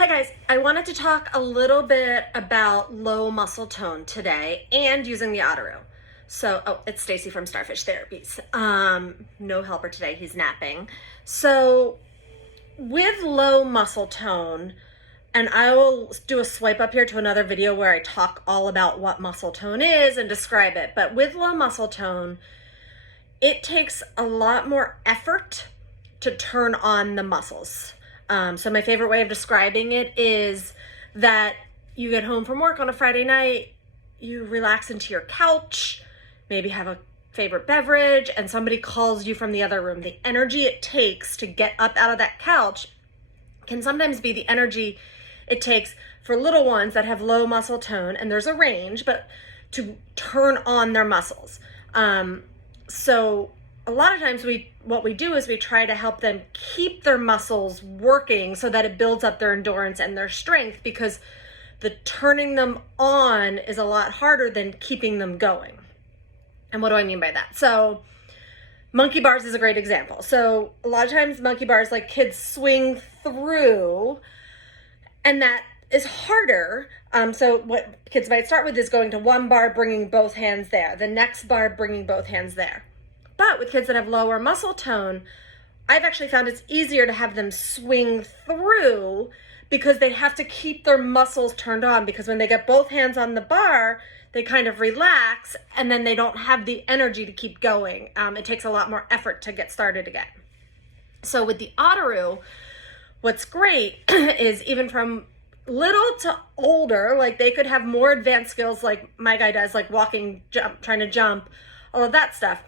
Hi guys, I wanted to talk a little bit about low muscle tone today and using the Otteroo. It's Stacy from Starfish Therapies. No helper today, he's napping. So with low muscle tone, and I will do a swipe up here to another video where I talk all about what muscle tone is and describe it. But with low muscle tone, it takes a lot more effort to turn on the muscles. So my favorite way of describing it is that you get home from work on a Friday night, you relax into your couch, maybe have a favorite beverage, and somebody calls you from the other room. The energy it takes to get up out of that couch can sometimes be the energy it takes for little ones that have low muscle tone, and there's a range, but to turn on their muscles. So a lot of times what we do is we try to help them keep their muscles working so that it builds up their endurance and their strength, because the turning them on is a lot harder than keeping them going. And what do I mean by that? So monkey bars is a great example. So a lot of times monkey bars, like, kids swing through, and that is harder. So what kids might start with is going to one bar, bringing both hands there. The next bar, bringing both hands there. But with kids that have lower muscle tone, I've actually found it's easier to have them swing through, because they have to keep their muscles turned on, because when they get both hands on the bar, they kind of relax and then they don't have the energy to keep going. It takes a lot more effort to get started again. So with the Otteroo, what's great is even from little to older, like, they could have more advanced skills like my guy does, like walking, jump, trying to jump, all of that stuff.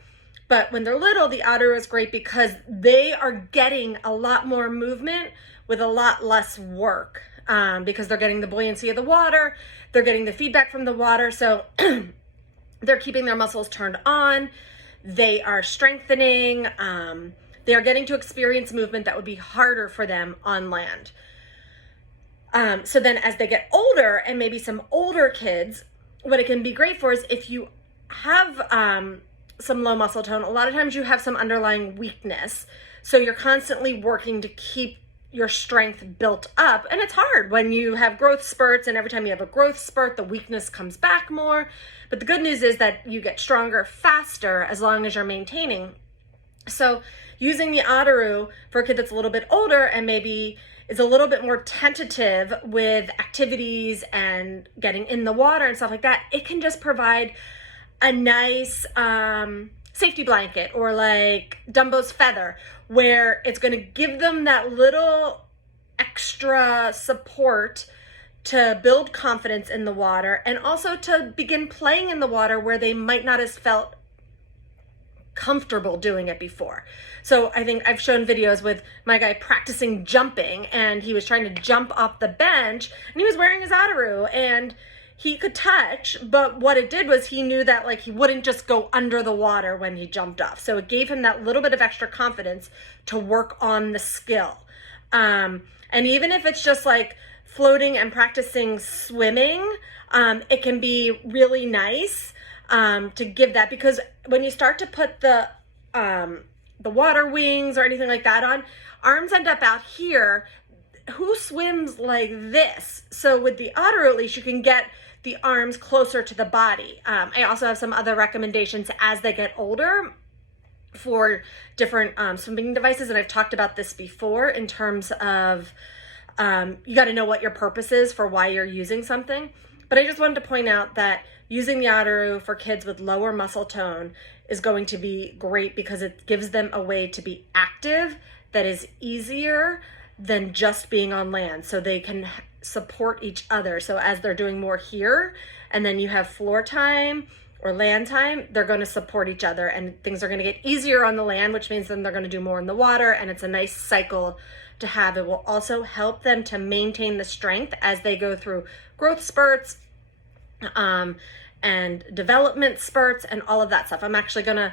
But when they're little, the Otteroo is great because they are getting a lot more movement with a lot less work, because they're getting the buoyancy of the water, they're getting the feedback from the water, so they're keeping their muscles turned on, they are strengthening, they are getting to experience movement that would be harder for them on land. So then as they get older, and maybe some older kids, what it can be great for is if you have some low muscle tone, a lot of times you have some underlying weakness. So you're constantly working to keep your strength built up. And it's hard when you have growth spurts, and every time you have a growth spurt, the weakness comes back more. But the good news is that you get stronger faster as long as you're maintaining. So using the Otteroo for a kid that's a little bit older and maybe is a little bit more tentative with activities and getting in the water and stuff like that, it can just provide a nice safety blanket, or like Dumbo's feather, where it's going to give them that little extra support to build confidence in the water, and also to begin playing in the water where they might not have felt comfortable doing it before. So I think I've shown videos with my guy practicing jumping, and he was trying to jump off the bench, and he was wearing his Otteroo, and he could touch, but what it did was he knew that, like, he wouldn't just go under the water when he jumped off. So it gave him that little bit of extra confidence to work on the skill. And even if it's just like floating and practicing swimming, it can be really nice to give that, because when you start to put the water wings or anything like that on, arms end up out here. Who swims like this? So with the Otteroo, at least you can get the arms closer to the body. I also have some other recommendations as they get older for different swimming devices, and I've talked about this before in terms of you got to know what your purpose is for why you're using something. But I just wanted to point out that using the Otteroo for kids with lower muscle tone is going to be great, because it gives them a way to be active that is easier than just being on land, so they can support each other. So as they're doing more here, and then you have floor time or land time, they're going to support each other, and things are going to get easier on the land, which means then they're going to do more in the water, and it's a nice cycle to have. It will also help them to maintain the strength as they go through growth spurts and development spurts and all of that stuff. I'm actually going to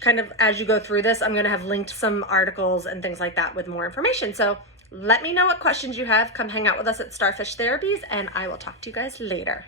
kind of, as you go through this, I'm going to have linked some articles and things like that with more information. So let me know what questions you have. Come hang out with us at Starfish Therapies, and I will talk to you guys later.